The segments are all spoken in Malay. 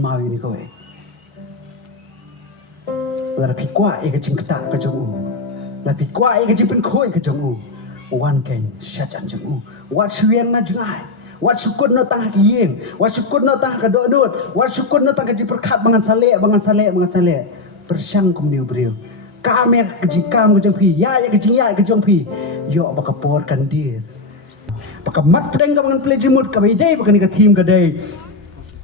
mau ini kowe. Là bị quá cái chính cái cái trong u, là bị quá cái chính bên khối cái trong u, hoàn cảnh sát chắn trong u, wat xuyên nó chừng ai, wat sukun nó tăng cái yeng, wat sukun nó tăng cái độ nốt, wat sukun nó tăng cái chính perkat bangan sale, bersang kum niu beriu, kami cái chính cam cái trong phi, ya cái chính ya cái trong phi, yo baka por kan dia, baka mat pedang ka bangan pelajimut ka bidai baka ni ka team ka day,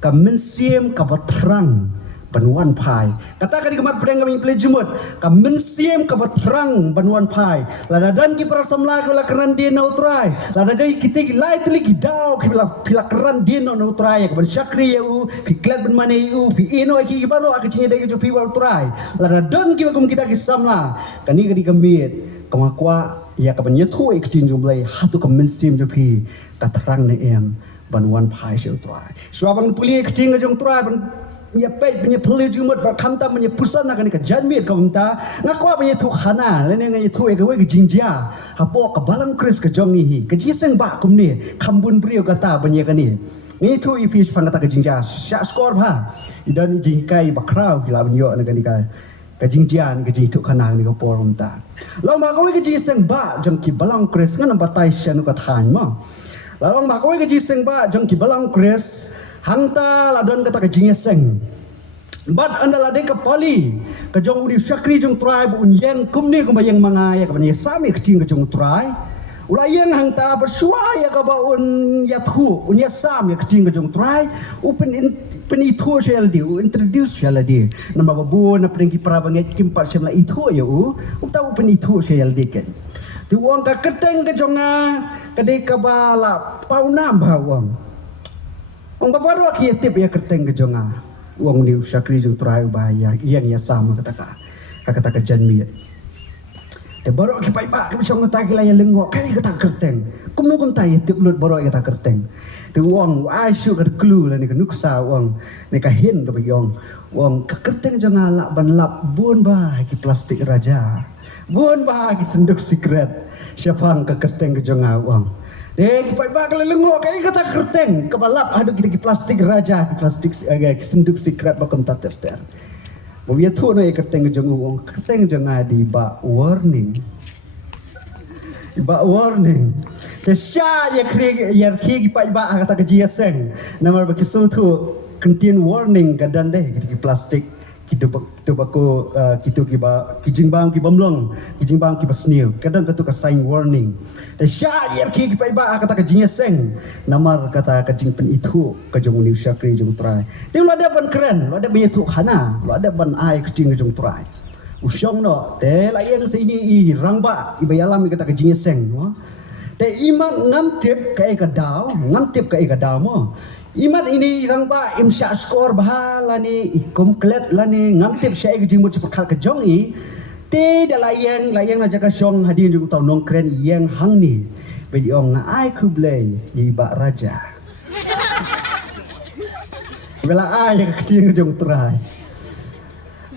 ka mensiam ka batrang. Banuan pai kata kali kemat pedang kami pelajumut kam mensiam ke batrang banuan pai lada dan ki para samla ke la keran dia nautrai lada dai kita lai teli gidau ki bila keran dia nautrai ke ban syakri eu piklat ban mane eu pi eno ki balo ak cinya dai ke pi wal trai lada dan ki bakum kita ki samla kani kadi kemit kamakwa ya ka ban yethu ek tin jumlai hatu kam mensiam jo pi katrang ne em banuan pai se utrai suabang puli ek ting jong trai ban punya pet punya pelaju mut berkamta punya pusat nak ni kejanmit kamta ngakwa punya tu khana lene ngai tu ege we jingjia hapo ka balang kris ke jong ni ke jiseng ba kum ni khambun brio kata punya kani ni tu ipis pangata ke jingjia syak skor ba idan jingkai bakrau gila bunyo nak ni ke jingjia ni ke jitu khana ni ko por kamta long ma ko ke jiseng ba jong ki balang kris ngan batai syanu ka than ma long ma ko ke jiseng ba jong ki balang kris hangta ladon kata kejingseng bat anda ladai kepali kejong udi syakri jong tribe unyeng kumni kumbayang mangaya kabanya sami kecing kejong tribe ulayang hangta bersuaya kabaun yathu unya sam ya kecing kejong tribe upen itu syaldi introduce syaldi nama babu na prengi para banget kimpat syamla itu ya uta upen itu syaldi kan tu uang ka keteng kejonga kadai kabala paunam bawang Ong baru aki tip ya kerteng ke jonga. Uang ni syakri jung trai bahaya. Yang ya sama kata janmi. Te baru aki pai ba ke song ta ki la ya lengok kai kata kerteng. Kumu kum tai tip lut baru kata kerteng. Te uang asu ka clue la ni ka nuksa uang ni ka hin ka bayong. Uang ka kerteng jonga la ban lap bun ba ki plastik raja. Bun ba ki senduk secret. Syafang ka kerteng ke jonga uang. Pai ba kala lengok kai kata kerteng kebalap adu kita ki plastik raja ki plastik senduk secret bakam tater ter. Mo ya tu no kerteng jong uang kerteng jong adi ba warning. Ba warning. Te sya ya kri ya ki pai ba kata ke jiaseng. Namar ba kisul tu contain warning kadan deh ki plastik kita bako kita kijingbang ki bamlong kijingbang ki basniu kadang katu ka sign warning te syar ki pai ba kata ka jingseng namar kata ka jing pen itu ka jong ni syakri jong trai te lo ada ban keren lo ada banyak tu khana lo ada ban ai ka jing jong trai usyong no te la yang sini i rangba i bayalam kata ka jingseng no te iman ngam tip ka e ka daw ngam tip ka e ka daw mo Imat ini rang ba imsya skor bahala ni ikomklet lani ngamtip syai ke jimut cepat ke jong i te da layang na jaka syong hadin juga tau nong keren yang hang ni bedi ong na ai kublai i ba raja bela ai ke jing jong trai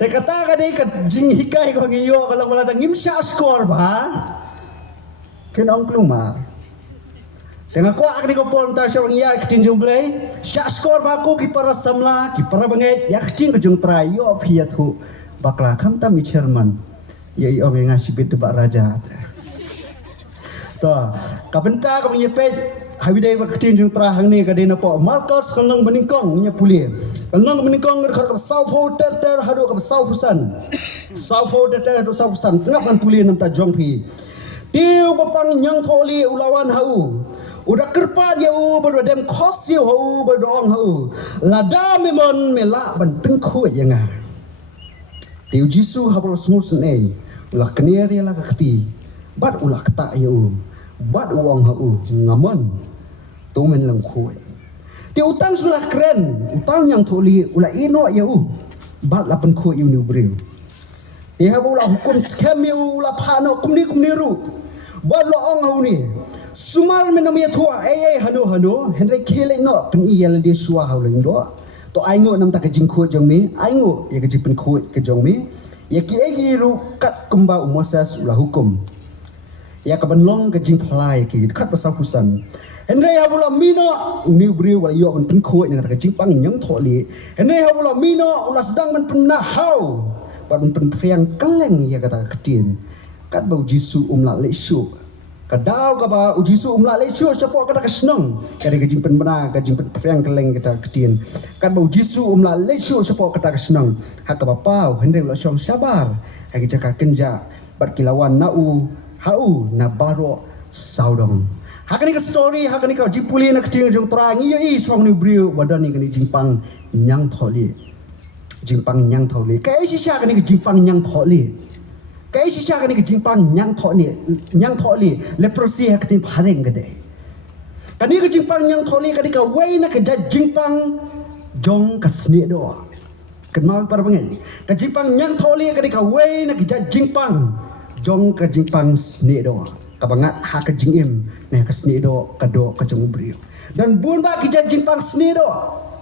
te kata ka dei ke jing hikai ko ngiyo kalau mala tang imsya skor ba kenong kluma Tengah ko akni ko pon ta syong ya kitin jong blai syak skor ba ko ki para samla ki para banget ya kitin ko jong trai yo phiat hu bakla kham tam i chairman ya i ong ngasih bit ba raja to kapenta ko nyepe habidai ba kitin jong trai hang ni ka dena po marcos kanang meningkong nya puli kanang meningkong ka sau pho ter hadu ka sau pusan hadu sau pusan sengap kan puli nam ta jong phi tiu bapang nyang tholi ulawan hau udah kerpa jauh berdua kos jauh berdoang hau lada memon melak ban pengkut yang ah tiu jisu habro smus nei ulah kenir ya lah kati bat ulah kata jauh bat uang hau ngaman tu men lengkut tiu utang sulah keren utang yang tholi ulah ino jauh bat la pengkut you ni beriu dia ulah hukum scam you ulah phano kumni ru bat lo ong hau ni Sumal menamanya tua hano Henry kile no pen iyal dia suah hauling do to aingo nam ta ka jingkho jong mi aingo ya ka jipen kho ka jong mi ya ki egi ru kat kumba umosas ulah hukum ya ka banlong ka jing phlai ki khat pasal husan Henry habula mino ni brio wala yo man pen khoi ni kata jimpang nyang tholi. Henry habula mino ulas dang man pen nahau. Ban pen priang keleng ya kata ketin. Kat bau Jisu umla lesu. Kadau ka ba Jisu umla lesu siapa kata kesenang. Kari ka jimpen bena ka jimpen priang keleng kata ketin. Kat bau Jisu umla lesu siapa kata kesenang. Hak ka bapau Henry ulas syong sabar. Hak jaka kenja bat kilawan nau hau na baro saudong. Hakani ka story hakani ka jipuli na kecil jong terang iyo i suang ni brio badan ni kani jimpang nyang tholi kai sisa kani ka jimpang nyang tholi leprosi hakati phareng gede kani ka jimpang nyang tholi kani ka wei na ka jimpang jong kasni do kenal para bangen ka jimpang nyang tholi kani ka wei na ka jimpang jong ka jimpang sni do kabangat hak jingim ne kasni do kado kajong brio dan bun ba ki jimpang sni do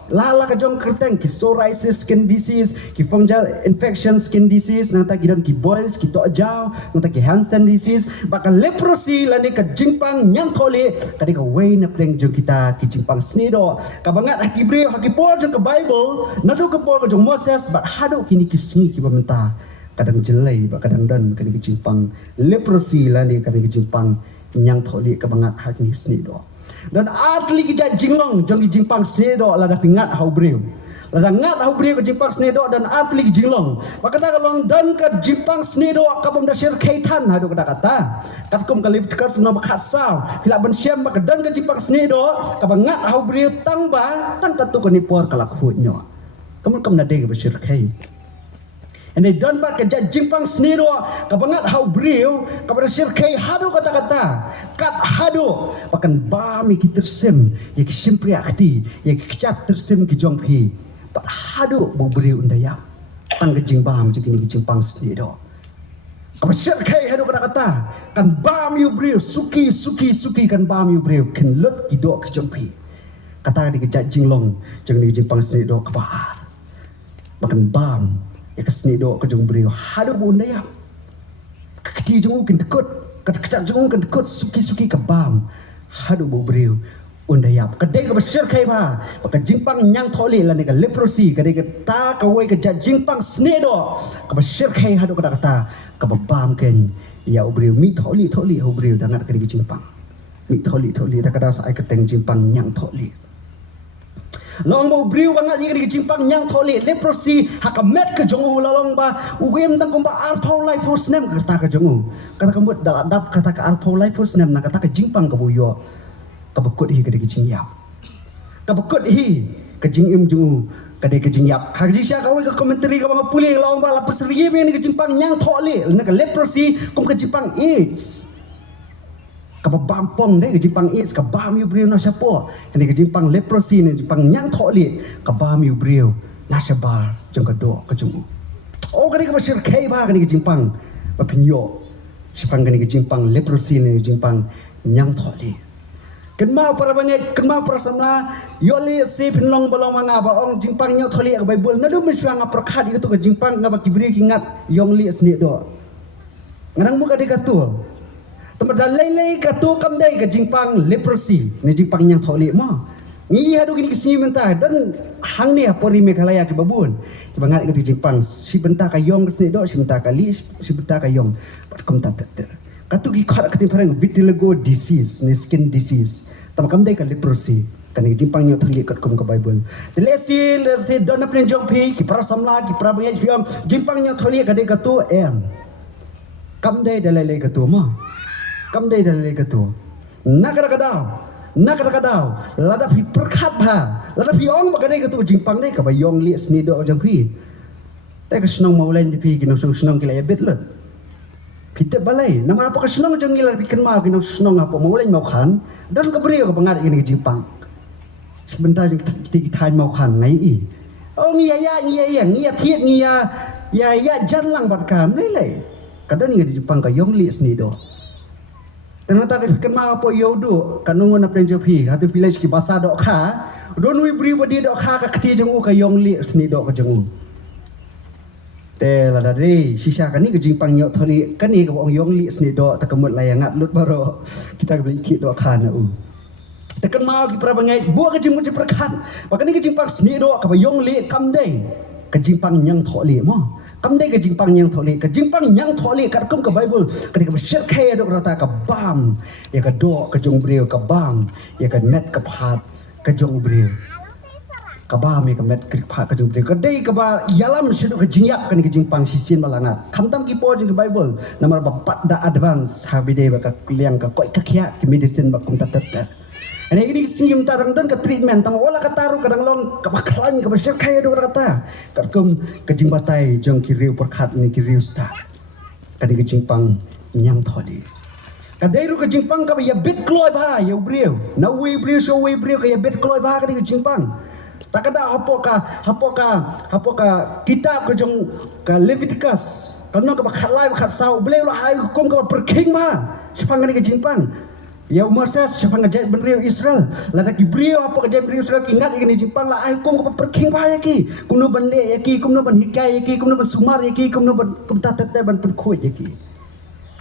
la kajong kerteng ki psoriasis skin disease ki fungal infection skin disease nanta ki dan ki boils ki to jaw nanta ki Hansen disease bakal leprosy la ne ka jimpang nyang thole kadi ka way na pleng jong kita ki jimpang sni do kabangat hak brio hak por jong ka bible nadu ka por jong Moses ba hado kini ki sni ki pamenta kadang jelai ba kadang dan kani jimpang leprosy la ni kani jimpang nyang tholi ka bangat hak ni sni do dan atli ki jinglong jong jimpang sni do la da pingat hau breu la da ngat hau breu ka jimpang sni do dan atli ki jinglong maka ta kalong dan ka jimpang sni do ka pom da shir kaitan hadu kata kata kat kum kalip ka sno ba khasaw hila ban syam ba dan ka jimpang sni do ka bangat hau breu tang ka tu ko ni por kalak hu nyo kamu kam na de ba shir kai and they done back ke jimpang sniro kabangat hau brio kapada sirkai hadu kata-kata kat hadu bahkan bami ki tersem ya ki simpri akti ya ki kecap tersem ki jongpi pak hadu bau brio undaya tang ke jimbam jadi ki jimpang sniro kapada sirkai hadu kata-kata kan bami brio suki kan bami brio kan lut ki do ki jongpi kata di kecap jinglong jangan ki jimpang sniro kabar bahkan bam ya kesni do kejong brio hadu bunda ya keti jong kin tekut kecak jong kin tekut suki ke bam hadu bu brio unda ya kedai ke besar kai ba ka jimpang nyang tholi la ne ka leprosy kedai ke ta ka wei ke jimpang sni do ka besar kai hadu kata ka bam ken ya brio mi tholi hu brio dangat kedai ke jimpang mi tholi ta kada sa ai ka teng jimpang nyang tholi long bau brio bangat jika di jimpang nyang tholi leprosy hakamet ke jongu lalong ba ugem tang kumba arpau life for snem kata ke jongu kata kambut dalap kata ke arpau life for snem na kata ke jimpang ke buyo ka bekut hi ke di jingyap ka bekut hi ke jingim jongu ka di ke jingyap ka jisya ka ke komentari ka bang puli long ba lapus riem ni ke jimpang nyang tholi na ke leprosy kum ke jimpang AIDS kapa bampong deh ke jimpang AIDS ka bam yu brio na siapa ini ke jimpang leprosy ni jimpang nyang tholi ka bam yu brio na sabar jong ka do ka jong oh kani ka basir kai ba kani ke jimpang ba pinyo sipang kani ke jimpang leprosy ni jimpang nyang tholi kenma para banget kenma para samla yoli si pinlong balong manga ba ong jimpang nyang tholi ka bible na do miswa nga prakhat itu ke jimpang nga ba kibri kingat yong li sni do ngarang mo ka di ka tu tempat lei katu kamdai ke jimpang leprosy ni jimpang nyang tholi ma ngi hadu kini kesini mentah dan hang ni apori mekalaya ke babun bangat ke jimpang si benta ka yong ke do si benta ka li si benta ka yong pat kom ta ter katu ki khat ke timparang vitiligo disease ni skin disease tam kamdai ka leprosy kan ni jimpang nyang tholi kat kom ka bible lesi dona plen jong pi ki para samla ki para bayaj fiam jimpang nyang tholi ka de katu em kamdai dalai katu ma kamdai dalai katu nakadau lada pi perkhat ba lada pi ong bakadai katu jimpang dai ka bayong li sni do jang pi dai ka snong maulen pi kinong snong kilai bet lut pi te balai nama apa ka snong jang ngila pi ken ma kinong snong apa maulen mau khan dan ka brio ka bangat ini jimpang sebentar jang ti thai mau khan ngai i oh ngia thiet ya janlang bat kam lai kadang ni jimpang ka yong li sni do ternyata kenal apa yodo kanungan apa yang jopi hatu village ki basa dok kha don wi bri bodi dok kha ka kti jengu ka yong li sni dok ka jengu te la da re sisa kan ni ke jimpang nyok tholi kan ni ka ong yong li sni dok ta kamut layangat lut baro kita beli ki dok kha na tekan mau ki prabangai buat ke jing perkan bahkan ni ke jing pang seni do ka bayong le kam dei ke jing pang nyang tho le mo kam dei ke jing pang nyang tho le ke jing pang nyang tho le ka kum ka bible ka ka share khay do rata ka bam ya ka do ka jong breu ka bam ya ka net ka phat ka jong breu ka bam ya ka met ka phat ka jong breu ka dei ka ba yalam sidu ka jing yak ka ni ke jing pang sisin malangat kam tam ki po jing bible namar ba pat da advance habide ba ka kliang ka koi ka khya ki medicine ba kum tat tat. Ini senyum tarang dan ke treatment tang olah kataru kadang long kabaklan kabasir kaya do kata kadkum kejing batai jong kiriu perkat ni kiriu sta kadi kejing pang nyang tholi kadai ru kejing pang ka ya bit kloi ba ya briu na we briu so we briu ka ya bit kloi ba kadi kejing pang tak ada hapoka kitab kejong ka Leviticus kalau ka bakhalai bakhat sau beliau lah hai hukum ka perking ba sepang kadi kejing pang ya Moses siapa ngajak beriu Israel lada ki beriu apa ngajak beriu Israel ki ngat ini Jepang lah ai kum ko perking ba ya ki kum no ban le ya ki kum no ban hikai ya ki kum no ban sumar ya ki kum no ban kum ta ban pen khoi ya ki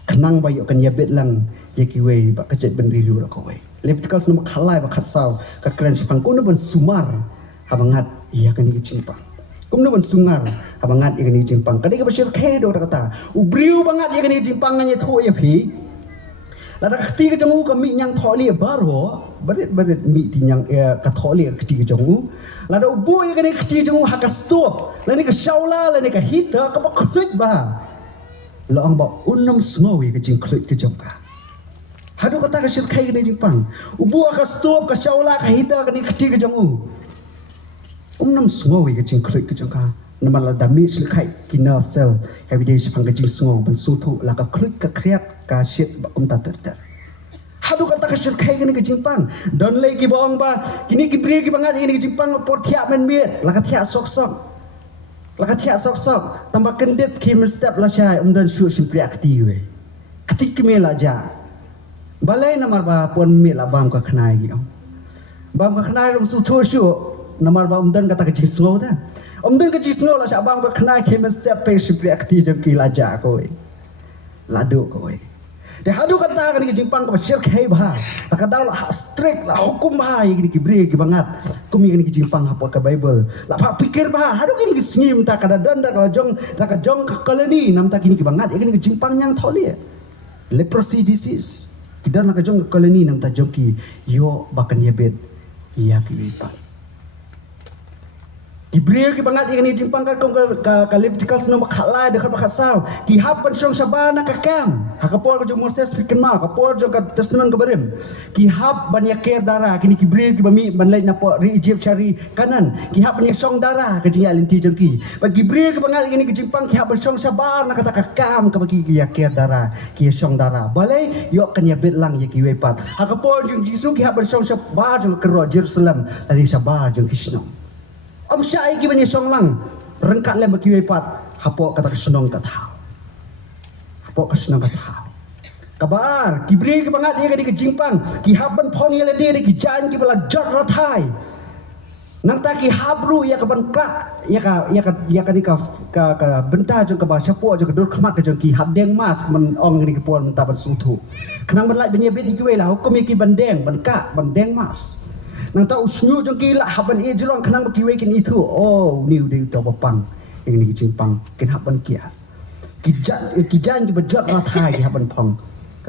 kenang ba yo kan ya bet lang ya ki we ba ngajak beriu ra ko we Leviticus no khalai ba khat sau ka kren Jepang kum no ban sumar ha bangat iya kan ni Jepang kum no ban sungar ha bangat ya kan ni Jepang kadi ka basir khe do kata u beriu bangat ya kan ni Jepang nganya tho ya phi lada ketiga jangu kami nyang tholi baro baret mi ti nyang ka tholi ketiga jangu lada ubu ya kani ketiga jangu haka stop lani ka shaula lani ka hita ka ba klik ba la ang ba unam snow ya jing klik ke jongka hadu kata ka shirkai ni jingpang ubu ka stop ka shaula ka hita kani ketiga jangu unam snow ya jing klik ke jongka nama la damage likai kina sel everyday jipang ka jing snow ban sutu la ka klik ka kriak ka shit ba kum ta ter hadu kata ka shirkai gini ke jimpang don lagi bohong ba kini ki bri ki bangat ini ke jimpang por thiak men miet la ka thiak sok tambah kendep ki men step la syai dan shu simpri akti we ketik ki mela ja balai namar ba pon mi la bam ka khnai gi bam ka khnai rum su tho shu namar ba dan kata ka jisngo da dan ka jisngo la sha bam ka khnai ki men step pe simpri akti jam ki la ja ko we ladu ko we de hadu kata kan ki jimpang ka shirk hai ba ka daw la strict la hukum ba ki ki bri ki bangat kum ki jimpang apa ka bible la pa pikir ba hadu ki sngim ta kada dan da ka jong ka koloni nam ta ki bangat ki jimpang nyang tholi leprosy disease kidan la ka jong ka koloni nam ta jong ki yo bakan yebet iya ki wipat Ibriya ki bangat ini jimpang ka kong ka Leviticus no makhalai de ka bakasau ki hapan syong sabana ka kam hakapor ko Moses fikin ma kapor jo ka testament ka barim ki hap ban yaker dara kini ki briya ki bami ban lai na po ri Egypt cari kanan ki hap ban syong dara ka jinga linti jong ki bagi briya ki bangat ini ki jimpang ki hap ban syong sabana kata ka kam ka bagi ki yaker dara ki syong dara balai yo kan ya bet lang ya ki wepat hakapor jong Jisu ki hap ban syong sabar jong ka Jerusalem tadi sabar jong Krishna Om syai ki bani song lang rengkat lem ki wepat hapo kata kesenong kata hapo kesenong kata kabar ki bri ki bangat ye ki jimpang ki haban phong ye le ki jan ki bala jot rathai nang ta ki habru ya ka ban ka ya ka ni ka benta jong ka ba chapo jong ka dur khmat ka jong ki habdeng mas man ong ni ki pon ta ban suthu kenang ban lai ban ye bet ki we la hukum ki bandeng ban ka bandeng mas nang ta usnyu jong ki la haban e jrong khnang ba ki we kin itu oh niu de to papang yang ni jimpang kin haban kia ki jan ki bajat ra thai ki haban phong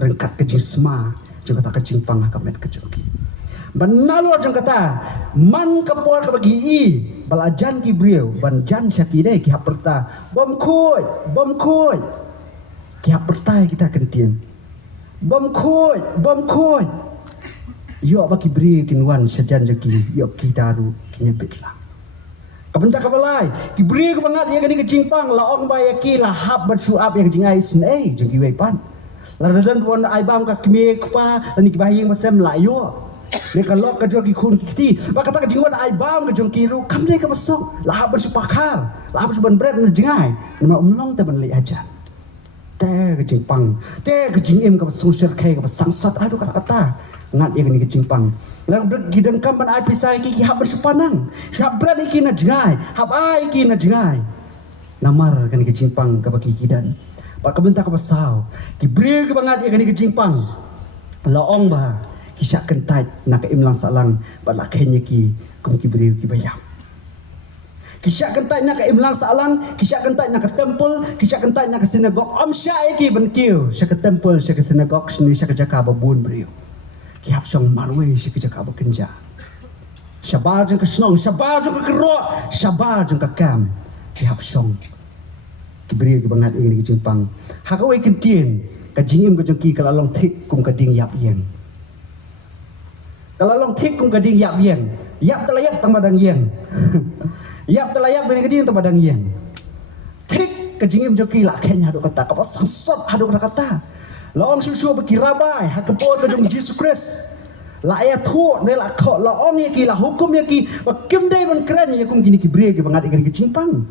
rengkat ke jisma jong kata ka jimpang ka met ke joki ban nalo jong kata man ka por ka bagi i balajan ki brieu ban jan syaki de ki haperta bom khoi ki haperta kita kentien bom khoi yo baki beri kinwan sajan jeki yo kitaru kinyebit lah kabenta kabalai ki beri ke bangat ya gani ke jimpang la ong ba ya ki la hab ban suap ya jingai sin jeki we pan la dan pon ai bam ka kme kpa ni ki bahing masam la yo ne ka lok ka jo ki khun ki ba kata ka jingwan ai bam ka jong ki ru kam de ka basok la hab ban supakar la hab ban bread na jingai ma umlong te ban le aja te ke jimpang te ke jingem ka basuk kai ka basangsat aduh kata ngat yang ni jimpang lalu gidan kamban ai pisai ki hab bersepanang hab berat iki na jingai hab ai ki na jingai namar kan ki jimpang ka baki gidan pak kabenta ka pasau ki bre ke bangat yang ni jimpang laong ba kisah kentai nak imlang salang balak kenya ki kum ki beriu ki bayam. Kisah kentai nak imlang salang, kisah kentai nak temple, kisah kentai nak sinagog om syai ki ban kiu, sya ke temple, sya ke sinagog sini sya ke jaka babun beriu. Ki hap song marwe sya ke jaka bakenja. Syabar jeng ke snong, syabar jeng ke kerok, syabar jeng ke kam. Ki hap song ki beriu ki bangat ini ki jingpang. Hakawai kentien ka jingim ka jengki kala long thik kum ka ding yap yen. Kalau long thik kum gading yap yen, yap telayak tang badang yen. Yap telayak bini gading tang badang yen. Thik kajingim joki la kenya hadu kata, kapa sangsot hadu kata. Laong susu beki rabai hakapon kajong Jesus Christ. La ayat hu ne la kho laong yaki la hukum yaki kim dai ban kran yakum gini ki bre ki bangat igani ki cimpang.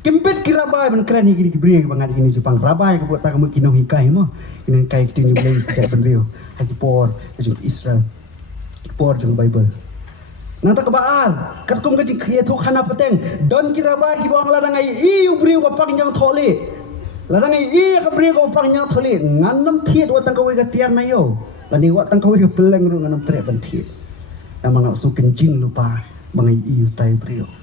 Kimpet ki rabai ban kran igani ki bre ki bangat igani cimpang. Rabai ka buat ta kamu kino hikai mo. Ini kai kiting boleh kejak benrio. Hagi por kajing Israel. Por jeng Bible. Nanta kebaal, katkum kajing kriya tu khana peteng. Don ki rabai ki bawang ladang ai iu brio ka pang yang tholi. Ladang ai i ka brio ka pang yang tholi. Nganam thiet watang ka wei ka tian na yo. Lani watang ka wei ka peleng ru nganam tre ban thiet. Namang su kencing lupa mangai iu tai brio.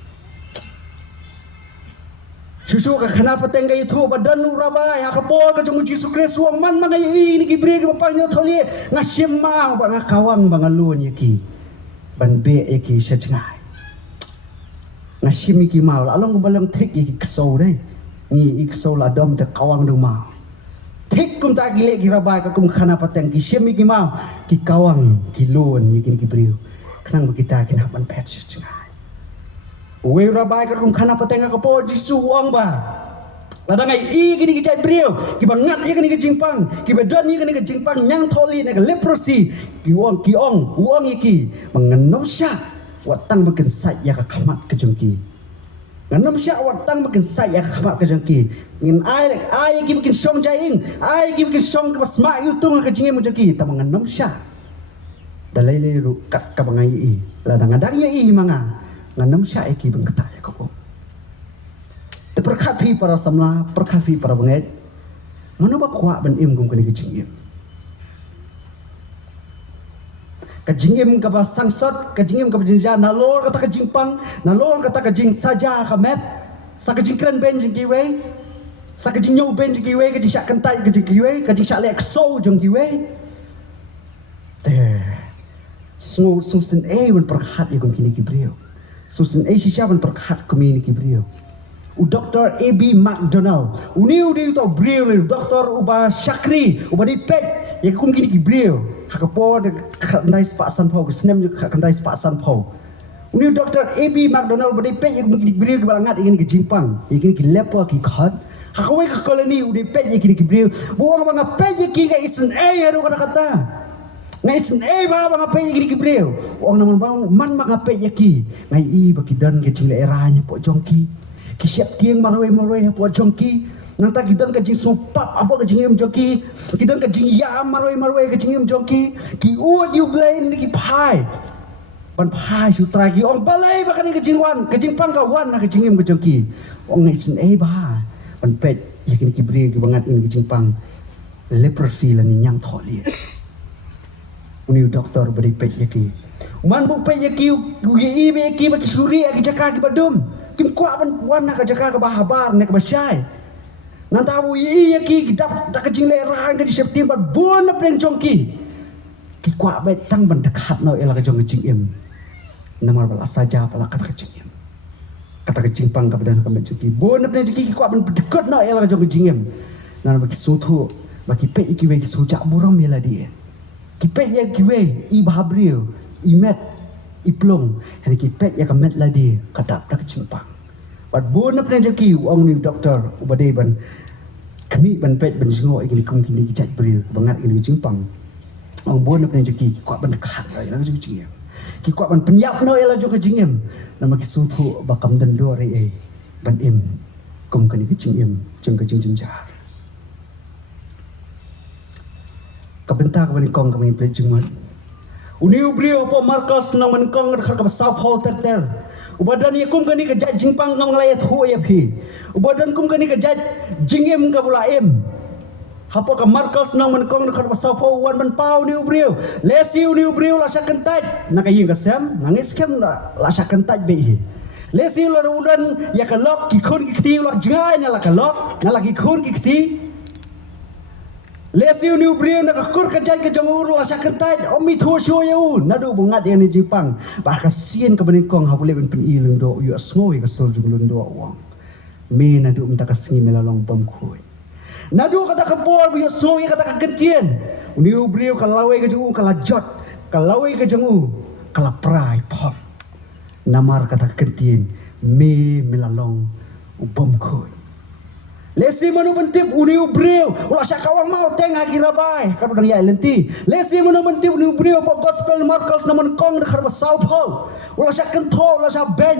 Susu ka khana pateng gay thu badan nu rabai hakapol ka jung Jesus Christ wang man mangai ini ki bre ki papanya tholi ngasim ma ba ngakawang bangalun yaki ban be yaki sejngai ngasim ki mau along ko balang thik yaki ksau dai ni iksau la dom te kawang du mau thik kum ta gile ki rabai ka kum khana pateng ki sim ki mau ki kawang ki lun yaki ki bre khnang kita kina ban pet sejngai Wei rabai ka kum khana pateng ka po jisu wang ba. Ladang ai i gini ki cai brio, ki bangat i gini ki jingpang, ki bedon i gini ki jingpang nyang tholi ne leprosy, ki wang iki mengenosya watang makin sai ya ka khamat ke jengki. Nganomsya watang makin sai ya ka khamat ke jengki. Ngin ai ki bikin song jaing, ai ki bikin song ka sma yutung ka jingim jengki ta mengenomsya. Dalai le ru kat ka bangai i. Ladang adang ya i manga. Nganam syai ki bang ketaya ko. Te perkhapi para samla, perkhapi para banget. Mano ba kwa ban im gum kani kajingim. Kajingim ka ba sangsot, kajingim ka jinja nalor kata kajingpang, nalor kata kajing saja ka map. Sa kajing kran ben jing kiwe. Sa kajing nyu ben jing kiwe, kajing syak kentai kajing kiwe, kajing syak lek so jing kiwe. Te susun ban perkhat ya gum kini kibriyo. Susun Asia pun perkat community beliau. Dr. A.B. McDonald. Uniu dia tu beliau. Dr. Uba Syakri. Uba Dipet. Yang kum kini beliau. Hakapo kandai sepaksan pau. Kesenam juga kandai sepaksan pau. Uniu Dr. A.B. McDonald. Uba Dipet. Yang kum kini beliau kebalangat. Yang kini ke Jimpang. Yang kini ke Lepa ke Khad. Hakawai ke koloni. Uba Dipet. Yang kini ke beliau. Buang apa ngapet. Yang kini ke isen ada kata-kata. Ngai sen ba ngapai gini kibreu orang namun bang man ngapai yaki ngai i baki dan ke cile eranya po jongki ki siap tieng maroi po jongki nanta kidan ke jing supap apa ke jingim jongki kidan ke jing ya maroi ke jingim jongki ki u you blain ki pai ban pai sutra ki ong balai bakani ke jingwan ke jingpang ka wan na ke jingim ke jongki ong ngai sen ba ban pet yakin kibreu ki bangat in ke jingpang leprosy la ni nyang tholi Uniu doktor beri pek yaki. Man bu pek yaki ugi ibe yaki baki suri yaki jaka ki badum. Kim kuat ban wana ka jaka ka bahabar ne ka basyai. Nanta bu yaki dap tak jing le rang ke September bon pren jongki. Ki kuat bet tang ban dekat no ela ka jong jing em. Namar bala saja bala kata jing em. Kata ke jing pang ka badan ka jongki. Bon pren jongki ki kuat ban dekat no ela ka jong jing em. Nan baki sutu baki pek yaki we ki sujak buram yela dia. Kipet yang kiwe i bahabriu i met i plong hari kipet yang kemet ladi kadap dak cimpang bat bona pren jaki ong ni doktor ubade ban kami ban pet ban singo igini kum kini kijat briu bangat igini cimpang ong bona pren jaki kuat ban khat ai la jing jing ki kuat ban penyap no ela jong jingem nama ki sutu bakam den do re ban im kum kini kijing im jeng kijing jenjar Kabentar kami kong kami pelajungan. Uniu beliau apa markas nang menkong dekat ke South Hall terter. Ubadan yakum kani ke jaj jingpang ngam layat hu ya phi. Ubadan kum kani ke jaj jingem ke bulaim. Hapa ka Marcos nang man kong nakar pasau po wan man pau ni ubriu. Lesiu ni ubriu la sya kentaj. Nakaying kasem nangis kem la sya kentaj be. Lesiu la udan ya ka lok ki khon ki kti la jai na la ka lok na la ki khon ki kti. Lesiu ni ubriu na ka kur ka jai ka jong la sya kentaj omi thu syo yu na du bungat ya ni Jepang. Ba ka sien ka ben kong ha boleh ben pen ilung do yu smoi ka sol jung lun do wang. Me na du mta ka singi melalong bam khoi. Nadu kata kapor bu yosoi kata kagetian. Uniu brio kalawai ke jengu kalajot, kalawai ke jengu kalaprai pop. Namar kata kagetian me melalong ubom koi. Lesi manu bentip uniu brio ulah syakawang mau tengah kirabai kan udang ya lenti. Lesi manu bentip uniu brio pok gospel Marcos naman kong dekat basau pau. Ulah syak kentol ulah syak ben.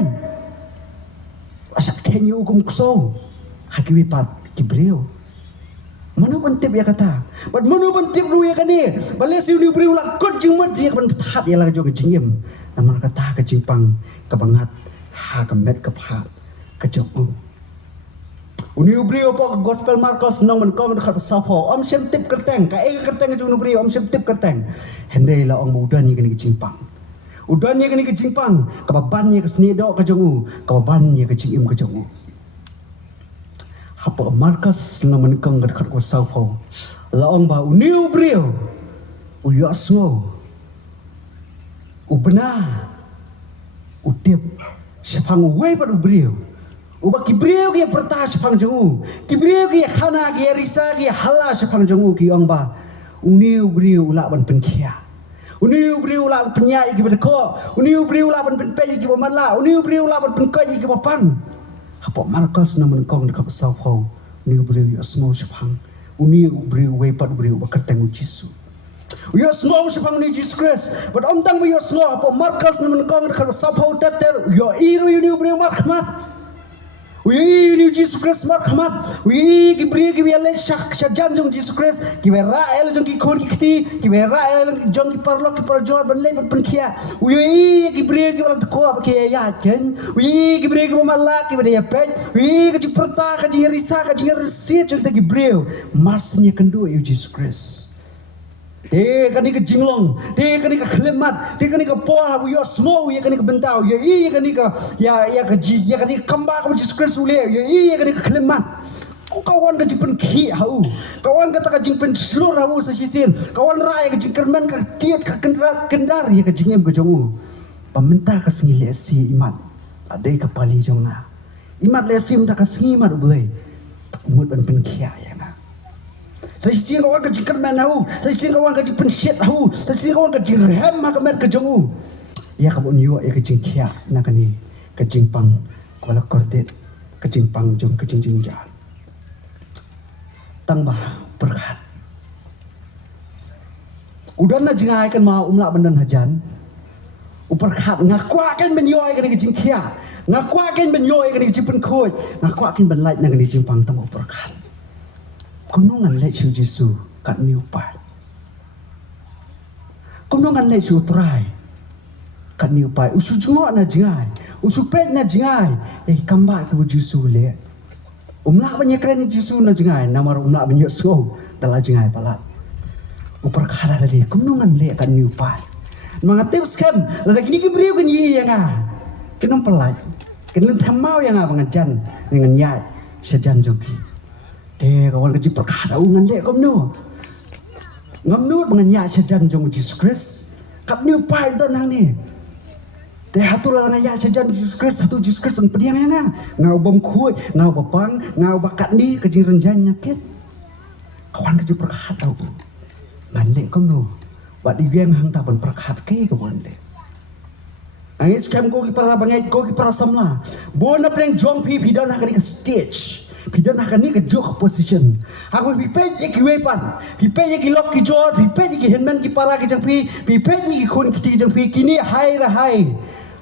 Ulah syak kenyu kum kuso. Hakiwi pat kibrio. Mana bentip ya kata, but mana bentip lu ya kan ni, balas you beri ulang kod jengmat dia kan tat ya lah juga jengim, nama kata ke Jepang kebangat, ha kemet kephat, kejauh. Uni beri apa gospel Marcos nong menkom dekat sapo, om sem tip kerteng, kae kerteng ke beri om sem tip kerteng, Henry lah om udan ni kan ke Jepang, udan ni kan ke Jepang, kebaban ni ke seni dok kejauh, kebaban ni ke jengim kejauh. Apa Marcos nang menikang dekat ko Sao laong ba uniu brio uyaswo ubena utip sepang uwe pad ubrio uba kibrio ki perta sepang jengu kibrio ki khana ki risa ki hala sepang jengu ki ong ba uniu brio ula ban penkia uniu brio ula penya ki bedeko uniu brio ula ban penpe ki bomala uniu brio ula ban penkai ki bapang apa Marcos naman kong dekat Sao Paulo ni beri semua sepang uni beri wepat beri bakateng Yesus yo semua sepang ni Jesus Christ but om tang yo semua apa Marcos naman kong dekat Sao Paulo teter yo iru ni beri markmat wi ni Jesus Christ markmat wi ki beri ki biale syak syajan jong Jesus Christ ki vera el jong ki khon ki kti ki vera el jong ki parlo ki parjor ban le ban khia wi ki beri ki ban ko ki ya ken wi ki beri ki mala ki beri pet wi ki perta ka ji risa ka ji rsit jong ki beri marsnya kendo yo Jesus Christ kan ni ke jinglong kan ni ke khlemat kan ni ke poa yo snow kan ni ke bentau kan ni ke ya kan ni kamba ka Jesus Christ ule kan ni ke khlemat kawan ka jipen khi hau kawan ka ka jipen slur hau sa sisin kawan rai ka jingkerman ka tiat ka kendar ya ka jingem ka jongu pamenta ka singile si imat adai ka pali jongna imat le sim ta ka singimat ulai mut ban pen khia ya saya sih kawan kerja kerman tahu, saya sih kawan kerja pensiat tahu, saya sih kawan kerja rehem mak mer kejongu. Ya kamu niwa ya kerja kia nak ni kerja pang kepala kordet kerja pang jom kerja jinjan. Tambah berkat. Udah na jengai kan mau umlak benden hajan. Uperkat ngakuakan menyoy kan kerja kia, ngakuakan menyoy kan kerja penkoi, ngakuakan benlait nak kerja pang tambah berkat. Kunungan let you Jesu kat ni upat. Kunungan let you try kat ni upat. Usu jengok na jengai, usu pet na jengai. Kambak ke Jesu le. Umlak banyak keren Jesu na jengai. Nama umlak banyak so dalam jengai palat. Uperkara lagi. Kunungan let kat ni upat. Mga tips kan, lagi ni kiberiu kan ye yang ah. Kenapa pelat? Kenapa thamau yang ah pengajan dengan yai sejan jongki. Kawan kerja perkara ngan lek kom no. Ngamnut mengenyak sejan jong Jesus Christ. Kap ni upai don nang ni. Hatu la na ya sejan Jesus Christ hatu Jesus Christ ang pediang yang ngau bom kuy, ngau bapang, ngau bakat ni kerja renjan nyakit. Kawan kerja perkara tau. Ngan lek kom no. Wat diweng hang ta ban perkara ke kawan lek. Angis kam ko ki para bangai ko ki para samla. Bona pleng jong pi don hang ke stage. Pidan akan ni ke jok position. Aku pipet je ki wepan, pipet je ki lock ki jor, pipet je ki henman ki para ki jang pi, pipet je ki kun ki jang pi. Kini hai ra hai,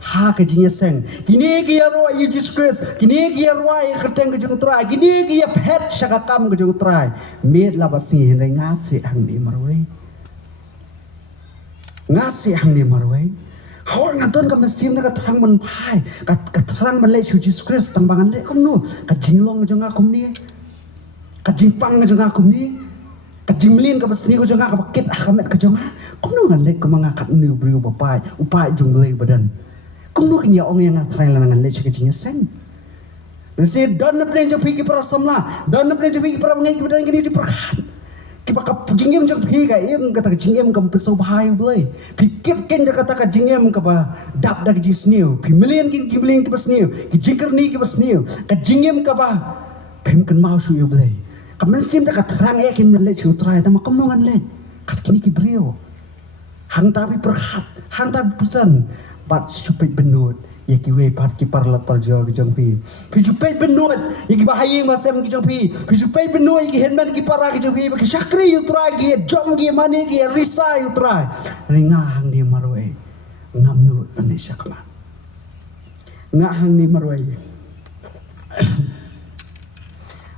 ha ke jinya seng. Kini ki ya roa Jesus Christ, kini ki ya roa ya kerteng ke jang try, kini ki ya pet syakakam ke jang try. Med la basi henry ngasi hang ni marwai, ngasi hang ni marwai. Hawa nganton ka mesim na katrang man pai, katrang man le Jesus Christ tang bangan le kom no, ka jinglong jong akum ni, ka jingpang jong akum ni, Kajimlin ka pasni ko janga ka bakit akamet ka janga. Kuno ngan lek ko mangakat ni brio bapai, upai jung lay badan. Kuno kanya ong yang atray lang ngan lek ka jinya sen. Nasi don na plen jong pigi para samla, don na plen jong pigi para mangai badan kini diperkat. Kipa ka jingem jong pigi ka im kata ka jingem ka peso bahai blay. Pikir ken kata ka jingem ka ba dap dak jisniu, pi million kin jimlin ka pasniu, ki jikar ni ka pasniu, ka jingem ka ba pem kan mau su yu blay. Kamen sim tak terang kim le chu trai ta makom nongan le kat kini ki brio hang tapi perhat hang tapi pusan bat supit benut ya ki we pat ki parla par jo ki jong pi supit benut ya ki bahayeng masem ki jong pi supit benut ya ki henman ki para ki jong pi ki sakri yu trai ki jong ki mani ki risa yu trai ringa hang ni marwe ngamnut tani sakma nga hang ni marwe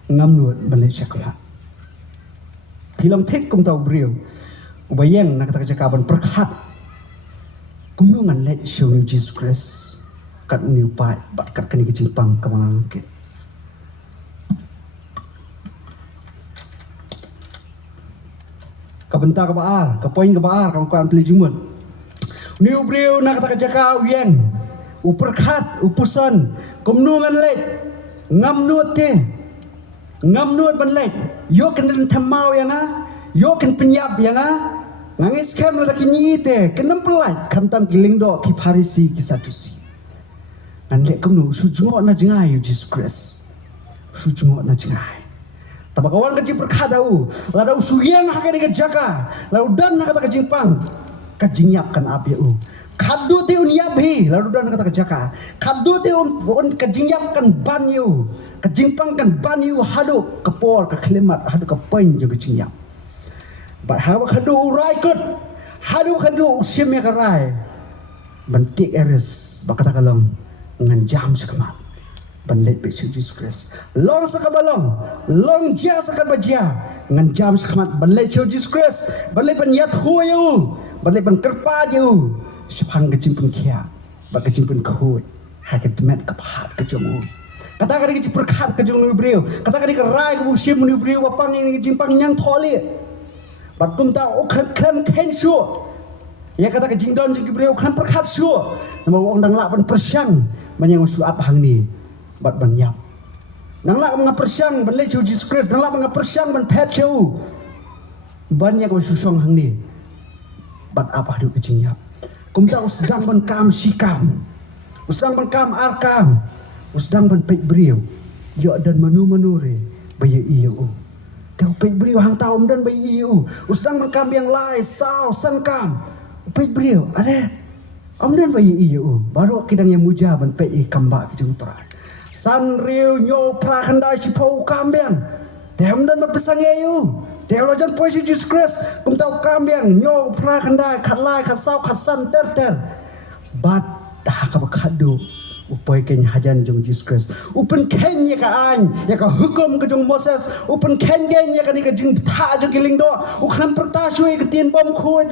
ngam nuot balai syakla hilang tek kum tau brio ubayang nak kata cakapan perkat kumnungan let show ni Jesus Christ kat ni upai bat kat kini kejimpang kamangangkit kabenta ka baar ka poin ka baar ka kan peli jumut ni brio nak kata cakau yang uperkat upusan kumnungan let ngam nuot te ngam nuot ban lek yo kan thamau yang yo kan penyap yang ngangis kam la kini te kenam pelat kam tam giling do ki parisi ki sadusi an lek kum nu sujungo na jengai you Jesus Christ sujungo na jengai tabakawan ka jipur khadau la dau suyang ha ka ni jaka la udan na kata ka jingpang ka jingyap kan ap u khadu te un yap hi la udan na kata ka jaka khadu te un ka jingyap kan ban you kajingpang kan bani hadu kapor ka klemat hadu ka pain jeng kajingyap bat hawa kadu urai kut hadu kadu usim ya karai bantik eres bakata kalong ngan jam sekamat ban let be Jesus Christ long sakabalong long jia sakabajia ngan jam sekamat ban let Jesus Christ ban let ban yat huyu ban let ban kerpa ju sepang kajingpang kia ba kajingpang khoi haket met kaphat kajomu kata kali kita perkat ke jung brio kata kali ke rai ke busim nu brio wapang ni jimpang nyang tholi batum ta o khan khen shu ya kata ke jingdon jing brio khan perkat shu nama wong dang la ban persyang manyang su ap hang ni bat ban yap dang la manga persyang ban le chu Jesus Christ dang la manga persyang ban pet chu ban yak su song hang ni bat apa hadu ke jing yap kum ta sedang ban kam sikam sedang ban kam arkam usdang ban pek brio yo dan manu re bayi iyo tau pek brio hang taum dan bayi iyo usdang ban kam yang lai sao san kam pek brio ada om dan bayi iyo baru kidang yang muja ban pek kamba kijung trai san rio nyo pra handai si pau kambang dem dan bapesang iyo dem lajan poi si Jesus Christ kum tau kambang nyo pra handai khat lai khat sao khat san ter bat dah ka bakadu upay kenya hajan jong Jesus Christ upen kenya ka an ya ka hukum ka jong Moses upen kenya ya ka ni ka jing tha jong giling do ukhan perta shui ka tin bom khoi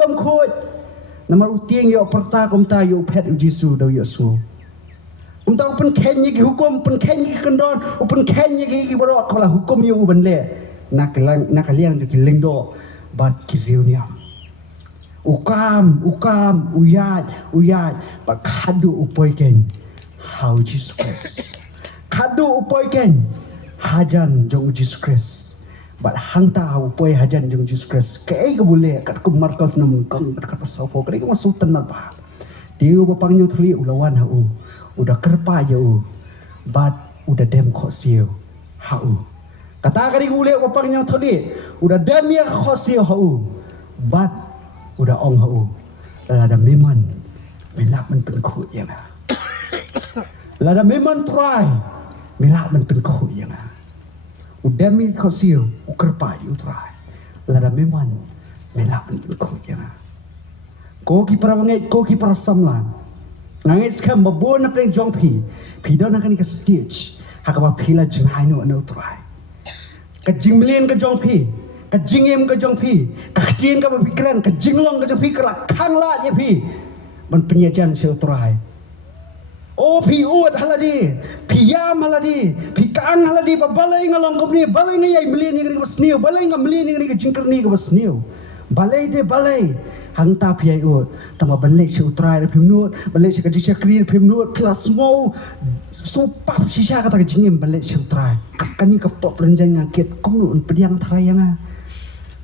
namar utieng yo perta kum ta yo phet Jesus do yo su ta upen kenya ki hukum upen kenya ki kendon upen kenya ki baro kala hukum yo uban le nak liang jong giling do bat kiriunia ukam uyat ba khadu upay kenya how Jesus Christ kadu upoi ken hajan jong Jesus Christ bat hangta upoi hajan jong Jesus Christ kei ko bule kat ko markas nam kang kat pasau ko kei ko masutan na ba tiu ba pangyo thli ulawan ha udah kerpa ya bat udah dem kho siu ha kata kari bule ko pangyo thli udah dem ya kho siu ha bat udah ong ha ada meman melap men pen khu ya lada memang try melak man pen ko yang udah mi ko siu ukerpa you try lada memang melak man pen ko yang ko ki para ngai ko ki para samla ngai skam babon na pleng jong pi don na kani ka stage hakaba phila jing hai no try ka jingmlien ka jong pi ka jingem ka jong pi ka jing ka pikiran ka jinglong ka jong pi ka khang la je pi man penyajan siu try oh pi uat haladi pi yam haladi pi kaang hala di balai ngalong ko ni balai ngayay mili ni kani basniu balai ngamili ni kani jingker ni basniu balai de balai hang ta piai o tama balai si utrai pimnut balai si kaji chakri pimnut plus mo so pap si sya kata jingim balai si utrai kani ka pop lenjang ngakit kumnu pediang tharayanga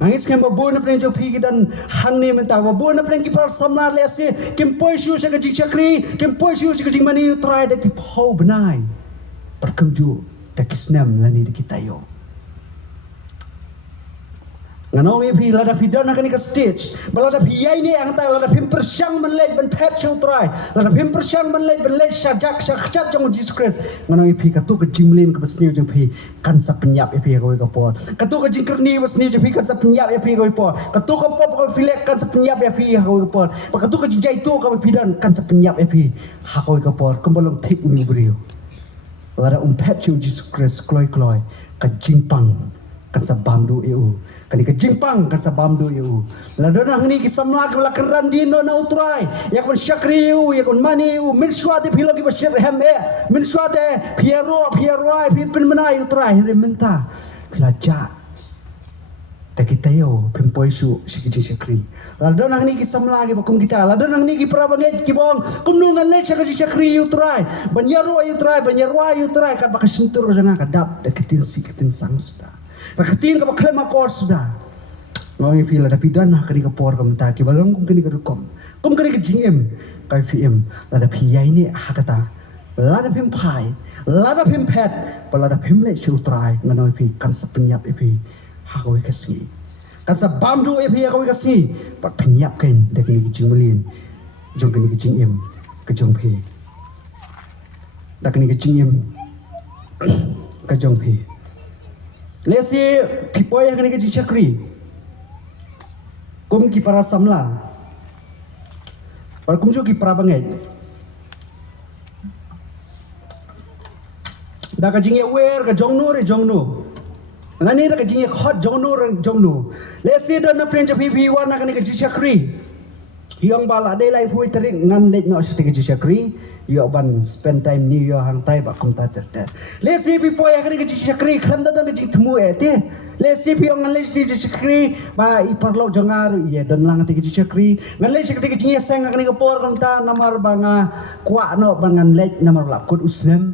Angis kan babon apa yang jopi dan hang ni mentah babon apa yang kita samlar lesi kim poisyu saya kaji chakri kim poisyu saya kaji mani utrai dak pau benai perkemju dak kisnam lani dak kita yo Nganong ipi lada pidan akan ke stage balada piyai ni ang ta lada pim persyang menlej ben pet show try lada pim persyang menlej syajak syakchat jong Jesus Christ nganong ipi katu ke jingmlin ke besniu jong pi kan sa penyap ipi ko ko por katu ke jingkerni besniu jong pi kan sa penyap ipi ko por katu ke pop ko pilek kan sa penyap ipi ko por katu ke jai tu ka pidan kan sa penyap ipi ha ko por kembolong tik uni brio lada pet show Jesus Christ kloi ka jingpang kan sa bamdu eu kani ke jimpang kan sa bamdu eu ladona ngni ki samla ke lakaran dino na utrai ya kon syakri eu ya kon mani eu min swate philo ki bashir hem e min swate piero pi pen menai utrai re menta pilaja ta kita yo pempoi su sikiji syakri ladona ngni ki samla ke bakum kita ladona ngni ki prabanget ki bong kumnungan le sikiji syakri utrai banyaro utrai kan bakasentur jangan kadap da kitin sikitin sang sudah Pakatin ka baklema kor sudah. Ngai pila tapi dana kani ka por ka menta ki balong kum kani ka rukom. Kum kani ka jingem kai PM lada piyai ni hakata. Lada pim pai, lada pim pet, lada pim le shutrai nganoi pi kan sa penyap ipi hakoi ka si. Kan sa bamdu ipi hakoi ka si. Pat penyap kain dak ni jing melin. Jong kani ka jingem ka jong pi. Dak ni ka jingem ka jong pi. Lesi pipoy yang kini kerja chakri, kum ki para samla, par kum jo ki para bangai. Dah kajingnya wer ke jongnu, ngani dah kajingnya hot jongnu. Lesi dah nak pencet pipi warna kini kerja chakri, yang bala day life hui terik ngan late nak seperti kerja chakri. Yo ban spend time ni yo hang tai ba kum ta ter lesi pi po ya kri ke chakri kham da ke thmu ete lesi pi ong lesi ke chakri ba I parlo jangaru ye don lang te ke chakri ngan lesi ke chi sang ke ke por kum ta namar banga kwa no bangan lech namar lap kut usnem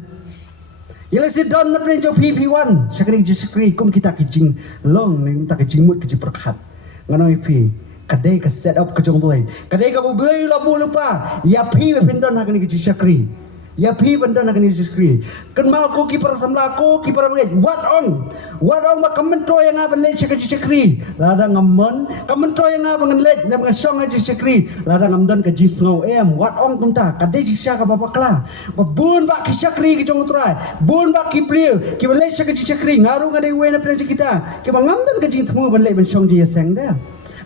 ye lesi don na pren jo pp1 chakri kum kita ke jing long ning ta ke jing mut ke perkhat nganoi pi kadai ka set up ke jong boy kadai ka boy la bu lupa ya phi be pendon ha kani ke chakri ya phi pendon ha kani chakri kan ma ko ki par samla ko ki par ngai what on ma kamento yang ngaban le chakri lada ngamon kamento yang ngaban le na mga song ha chakri lada ngamdon ka jisngau what on kunta kadai jiksa ka bapa kala babun ba ki chakri ke jong utrai bun ba ki pliu ki le chakri ngaru ngadai we na plan kita ki ngamdon ka jithmu ban le ban song ji sang da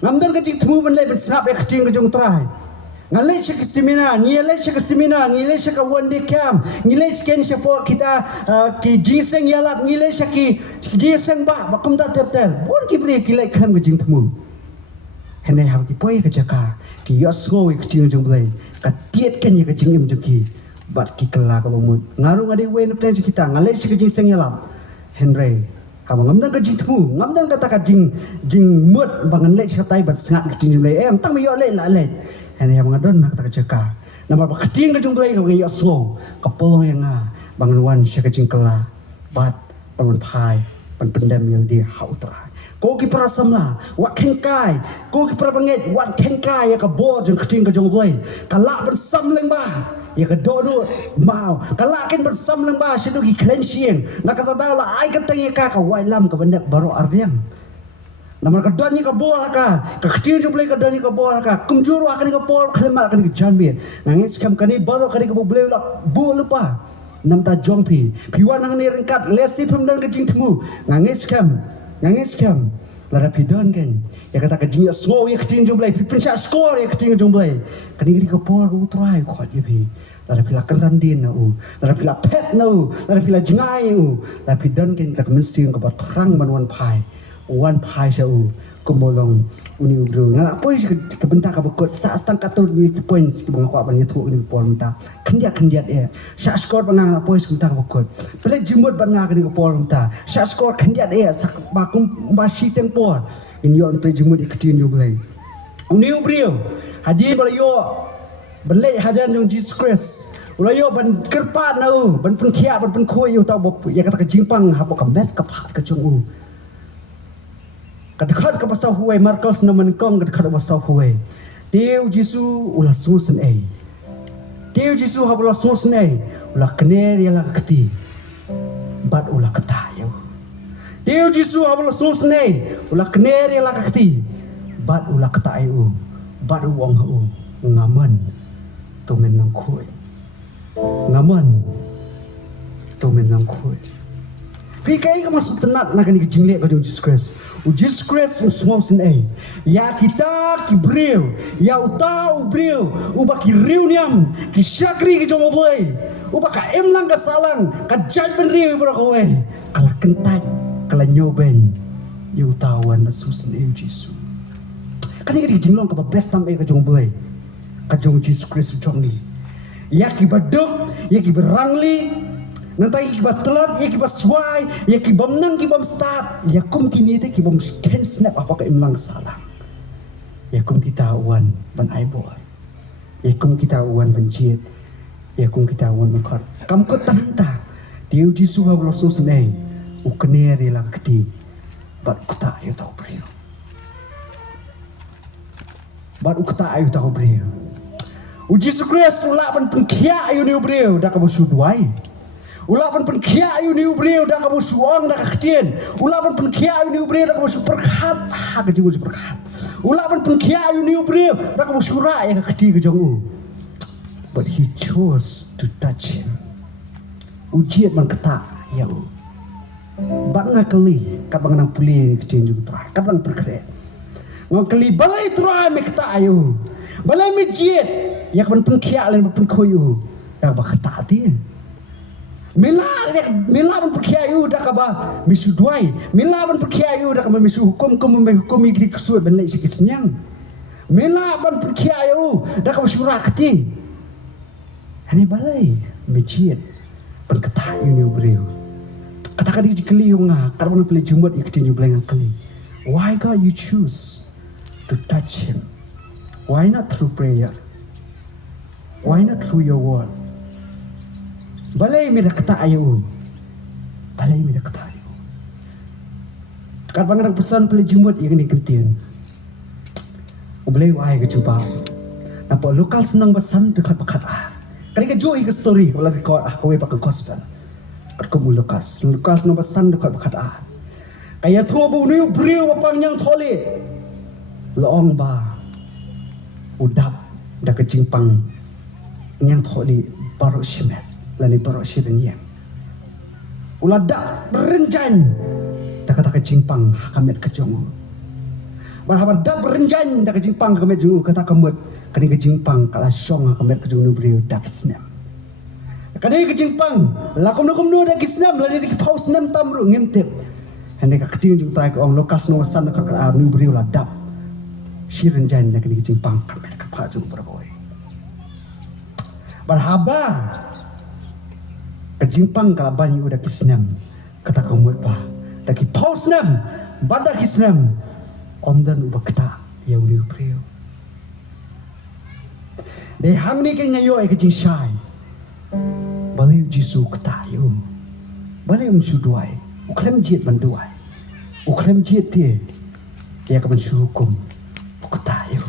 Ngamdon kecik temu benlai bersab ya kecing kejong terai. Ngalai syak seminar, ngilai syak one day camp, ngilai sken support kita ki jiseng yalap, ngilai syak ki jiseng bah, bakum tak tertel. Bukan ki beli kilai kam kejing temu. Hendak ham ki poi kejaka, ki yos ngoi kecing kejong belai, katiat kan ya kecing im joki, bat ki kelak abamut. Ngarung ada wen plan kita, ngalai syak jiseng yalap. Henry kamu ngamdan ke jingmu, ngamdan kata ka jing mut bangan lek katai bat sangat ke jing lek tang yo lek la lek ini yang mengadon kata jeka nama ba keting ke jing lek ka yo so kapolong yang bangan wan sya ke jing kela bat pan pai pan pendam yang dia hau tera ko ki prasam la wat kengkai ko ki prabanget wat kengkai ya ka bo jing keting ke jing lek kalak ban sam leng ba ya kedodo mau kalakin bersam lang ba sido ki cleansing nakatadala ay katang ka wailam ka benda baru ardian namar kadani ka bola ka kecil jublay kadani ka bola ka kumjuro akan ka pol klemal akan ka janbi nangis kam kani baru kani ka boblay la bola pa namta jongpi piwan nang ni ringkat lesi pemdan ka jingtemu nangis kam lara pidon kan ya kata ka jing smo ya kecil jublay pipensha score ya kecil jublay kani ka pol ka utrai ko ya pi lara pila keran din na lara pila pet na lara pila jengai tapi dan kan tak mesti ka terang banwan pai wan pai sau kumolong uni ubro ngala poi ke bentak ka bekot sa stang katul ni points ki bang ko ban yetu ni pol mta kendiat sa skor bang ngala poi sum tak bekot pele jimot ban ngak ni pol mta sa skor kendiat sak bakum bashi tempor in yon pe jimot iketin yo blai uni ubro hadi bal yo belai hadan yang Jesus Christ ulayo ban kerpat nau ban pengkhia ban pengkhoi yo tau bop ya kata jimpang hapo ka met ka phat ka chung kadakhat ka pasau huai Markus na mankong kadakhat pasau huai Deu Jesu ulah susun Deu Jesu habula susun ulah kener ya la kati bat ulah katayo Deu Jesu habula susun ulah kener ya la kati bat ulah katayo bat uang hu ngaman tu men nang khoi ngaman tu men nang khoi Pikai ka masuk tenat nak ni jingle ka Jesus Christ. O Jesus Christ semua sin ya kita ki breu, ya utau breu, o ba ki reuniam, ki syakri ki jomo boy. O ba ka emlang ka salang, ka jaj ben riu bro ko Kala kentai, kala nyoben. Ya utawan na susin Jesus. Kani ka jinglong ka ba best time ka jomo boy. Ka jomo Jesus Christ jong ni. Ya ki badok, ya ki berangli, nanti kibat telat, ya kibat suai, ya kibam nang kibam start, ya kum kini te kibam scan snap apa ke imlang salah. Ya kum kita wan ban aiboy, ya kum kita wan ban jit, ya kum kita wan ban kor. Kam ko tanta, Deu Jesu ha blo so senai, u kner ya lang keti, bat kuta ayu tau brio. Bat u kuta ayu tau brio. U Jesus Christ ulak ban pengkia ayu ni brio, dah kamu suduai. Ulapan pengkia ayu ni ubreu dah kamu suang dah kecien. Ulapan pengkia ayu ni ubreu dah kamu superkat ha kecil superkat. Ulapan pengkia ayu ni ubreu dah kamu surah yang kecil kejong But he chose to touch him. Ujian man kata yang bang kali kabang nang puli kecil jung trai kabang perkret. Ngang kali balai trai me kata ayu. Balai me jiet yang man pengkia lain pengkoyu dah ba kata dia. Mila ban perkiayu dah kaba misu duai. Mila ban perkiayu dah kaba misu hukum hukum ikut kesuat ben lek sikit senyang. Mila ban perkiayu dah kaba surah keti. Hani balai mejit ban ketayu ni ubreu. Kata-kata di keli nga karena pilih jumbat ikut jumlah yang keli. Why God you choose to touch him? Why not through prayer? Why not through your word? Balai mi dah kata ayu. Balai mi dah kata ayu. Kat bangang pesan pilih jumut yang ni kentian. Balai wahai ke cuba. Nampak lokal senang pesan dekat pekat Kali ke joy ke story kalau record kowe pakai gospel. Aku Lukas senang pesan dekat pekat Kaya tua bu ni beriu apa yang toli. Loong ba. Udap dah kejimpang yang toli baru simet. Lani barok sirin yang uladak berenjan dah kata kejimpang kamet kejong berhabar dak berenjan dah kejimpang kamet jung kata kamet kani kejimpang kala song kamet kejong nu beriu dak snam kani kejimpang lakum nu dak snam lani dik paus nam tamru ngimtep hande ka keting jung tai ko ong lokas no san ka ka nu beriu la dak sirin jan dak kejimpang kamet ka pa jung berboy berhabar Kejimpang kalaban yu dah kisnam kata kamu apa? Dah kipaus nam, badak kisnam, omdan ubah kata ya uli upriu. Deh hamni ke ngayo ay kejing syai, balik Jesu kata yu, balik suduai, uklem jit banduai, uklem jit dia kapan hukum, kata yu,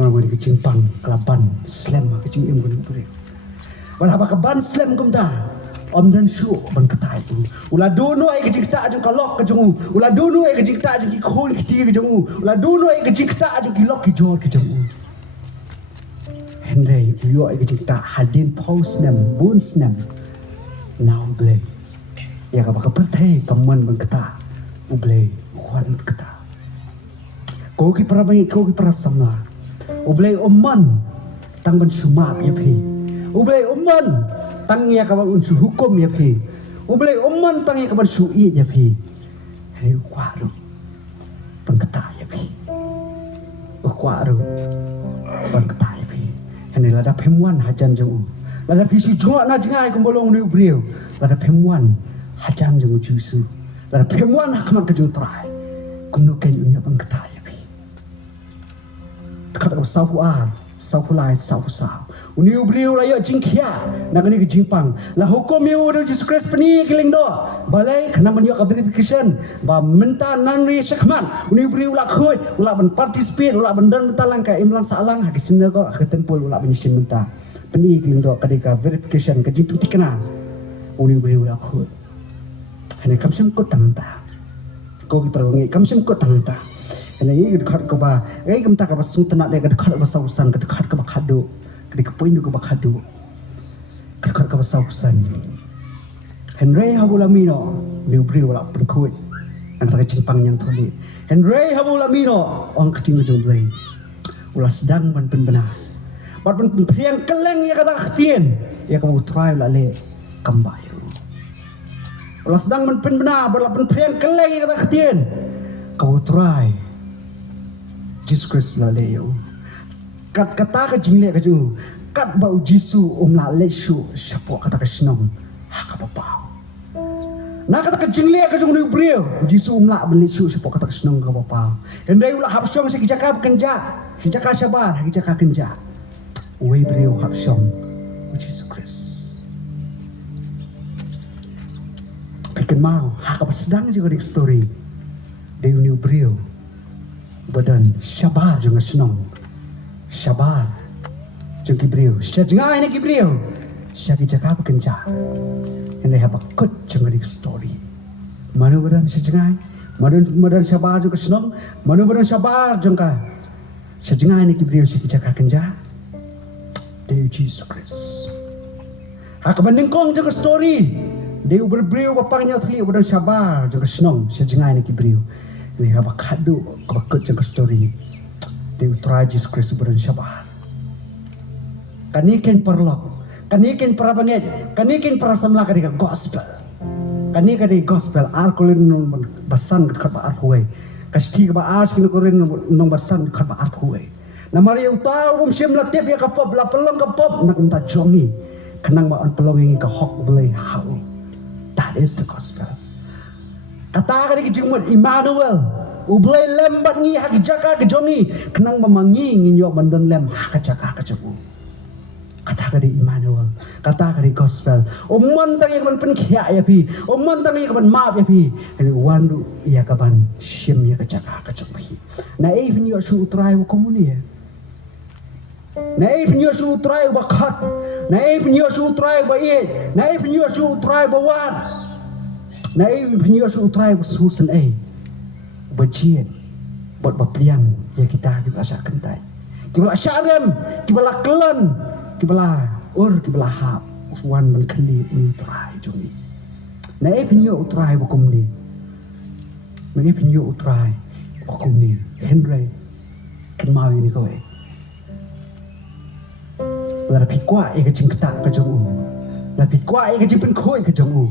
orang boleh kejimpang kalaban slam kejing im guna upriu. Walau apa kaban slam kumta. Om dan syuk ban kata itu. Ulah dono ai kecikta aju kalok ke jengu. Ulah dono ai kecikta aju ki khol ki ke jengu. Ulah dono ai kecikta aju ki lok ki jor ke jengu. Henry yo ai kecikta hadin paus nam bun snam. Now blay. Ya ka pertai kaman ban kata. Ublay wan kata. Ko ki parabai ko ki parasama. Ublay oman tang ban sumak ya phi. Ublay oman tang ya kawan unsur hukum ya pi. Ublay oman tang ya kawan sui ya pi. Hari kuaru pengketaya pi ukwa ru pengketaya pi hene lada phemwan hajan jong lada pisi jong na jangai kumbolong ni brio lada phemwan hajan jong jusu lada phemwan hakmat ke jong trai kumno ken unya pengketaya pi kata ka sau lai sau uni brio la yo jingkhia nagani ke jingpang la hukum yu de Jesus Christ pani kiling do balai kana man yo ka verification ba menta nang ni sekman uni brio la khoi la ban participate la ban dan menta lang ka imlang salang ha kisina ko ha tempul la ban sin menta pani kiling do kadika verification ka jingpang tikna uni brio la khoi hene kamsem ko tanta ko ki perwangi kamsem ko tanta hene ye khat ko ba ei kamta ka basung tana le ka khat ba sausan ka khat ka ba khado ketika poin juga bakadu kerkat ke besar-besar Henry Habulamino liubri wala pengkuit antara Jepang yang tuli Henry Habulamino orang kecil jumlah ulah sedang ban benar bat ban priang keleng ya kata ktien ya kamu try la le kambayo ulah sedang ban benar bat ban priang keleng ya kata ktien kamu try Jesus Christ la le yo kat kata ke jingle ke ju kat bau jisu la lesu siapa kata ke senong hak apa pau na kata ke jingle ke ju ni brio jisu la lesu siapa kata ke senong ka apa pau endai ulah hapsyong si kijaka kenja kijaka sabar kijaka kenja we brio hapsyong Jesus Christ pikir mau hak apa sedang juga di story de ni brio badan sabar juga senong Sabar jeng kibriu sejengah ini kibriu syaki jaka pekenca ini apa kut jeng di story mana badan sejengah mana sabar jeng senang mana badan sabar jeng ka sejengah ini kibriu syaki jaka kenja Dewi Jesus Christ hak banding kong jeng story Dewi berbriu bapaknya teli badan sabar jeng senang sejengah ini kibriu ini apa kadu apa kut jeng story Dewi tragis Kristus bersyabar. Kanikin perlok, kanikin para banget, kanikin para samla kadika gospel. Kanika di gospel arkulin nong basan kat ba arhuwe. Kasti ka ba as kinukurin nong basan kat ba arhuwe. Na Maria utaw sim latip ya kapop la pelong kapop nak minta jongi. Kanang ba an pelong ka hok belay how. That is the gospel. Kata ka di kijumot Emmanuel. Ublay lembat ngi haki jaka ke jongi kenang memangi nginyo bandon lem haka jaka ke jongu kata ka di Emmanuel kata ka di gospel umman tangi kaban penkhia ya pi umman tangi kaban maaf ya pi ani wandu ya kaban sim ya ke jaka ke jongi na even yo su utrai wa komuni ya na even yo su utrai wa khat na even yo su utrai wa ye na even yo su utrai wa wan na even yo su utrai wa susan bajian buat bapliang ya kita asa kentai kibala syarem kibala kelon kibala kibala hap uswan man khali utrai jongi na pinyo utrai bakumni mani pinyo utrai bakumni Henry kan mau ini kowe la pikwa e ka jingkta ka jongu la pikwa e ka jipen khoi ka jongu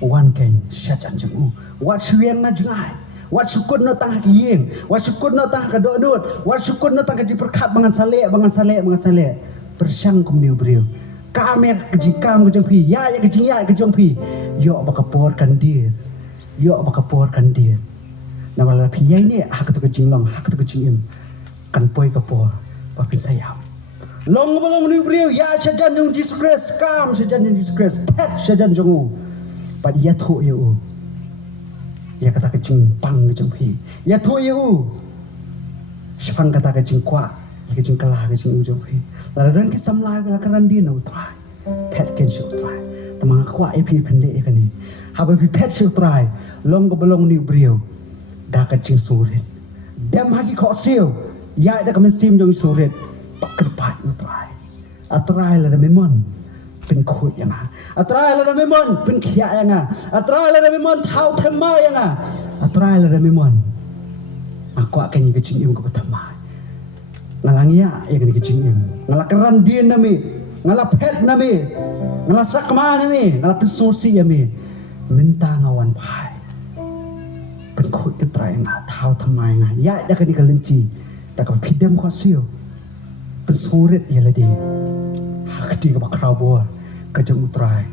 wan ken shajan jongu wat suyen na jangai wat syukur no tang kiyeng wat syukur no tang kadodot wat syukur no tang diperkat bangan sale bersang kum niu brio kame kejikam kejong pi ya kejong pi yo bakapor kan dir na wala pi ya ini hak tu kejinglong hak tu kejingim kan poi kapor pa pi sayam long niu brio ya sajan jong Jesus Christ kam sajan jong Jesus Christ pet sajan jong pa ya thu yo ya kata kecing pang kecing pi ya tu you siapa kata kecing kuat ya kecing kalah kecing ujung pi lalu dan kisam lah kalau keran dia nak try pet kecing try teman kuat pi pendek kan ni haba pi pet kecing try long ke belong ni brio dah kecing surit dem haki kau siu ya dah kami sim jong surit pak kerpat try atrai lah memangเป็นคุยยังไงอัตรายแล้วไม่มอนเป็นเขียยังไงอัตรายแล้วไม่มอนเท้าเทมมายังไงอัตรายแล้วไม่มอนaku akan yang kecing im ke pertama ngalangnya yang ni kecing im ngalakeran dia nami ngalapet nami ngalasakma nami ngalapesosi nami minta ngawan pai เป็นคุยกัน trai ngah tahu thamai ngah ya dah kan ikalenci dah kan pidam khosio pensurit ya ladi hakti ka bakrau boa ka jong utrai